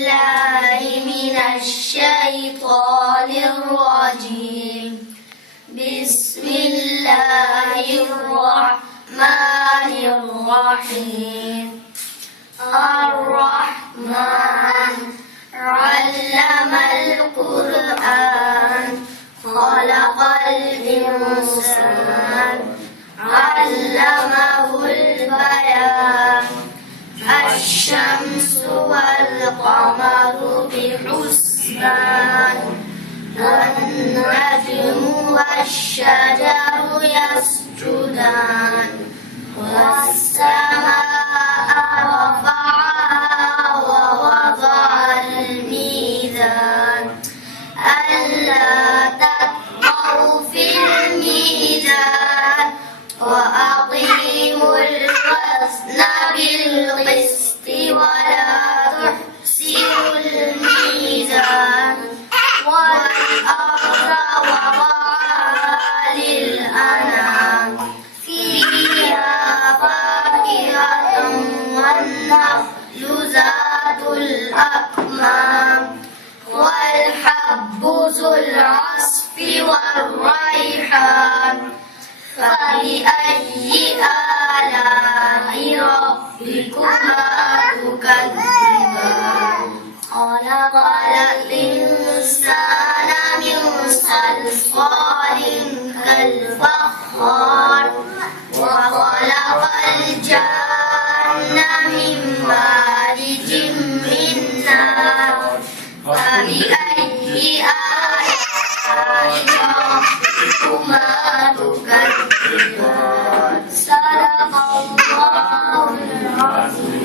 بالله من الشيطان الرجيم. بسم الله الرحمن الرحيم. الرحمن علم القرآن خلق الإنسان علمه البيان. الشمس والقمر بحسبان والنجم والشجر يسجدان. والسماء رفعها ووضع الميزان ألا تطغوا في الميزان وأقيموا الوزن بالقسط ولا تخسروا الميزان. والأرض وضعها للأنام فيها فاكهة والنخل ذات الأكمام والحب ذو العصف والريحان. فبأي آلاء ربكما تكذبان. خلق الإنسان من صلصال كالفخار وخلق الجن من مارج من نار. فبأي آلاء ربكما تكذبان. صدق الله العظيم.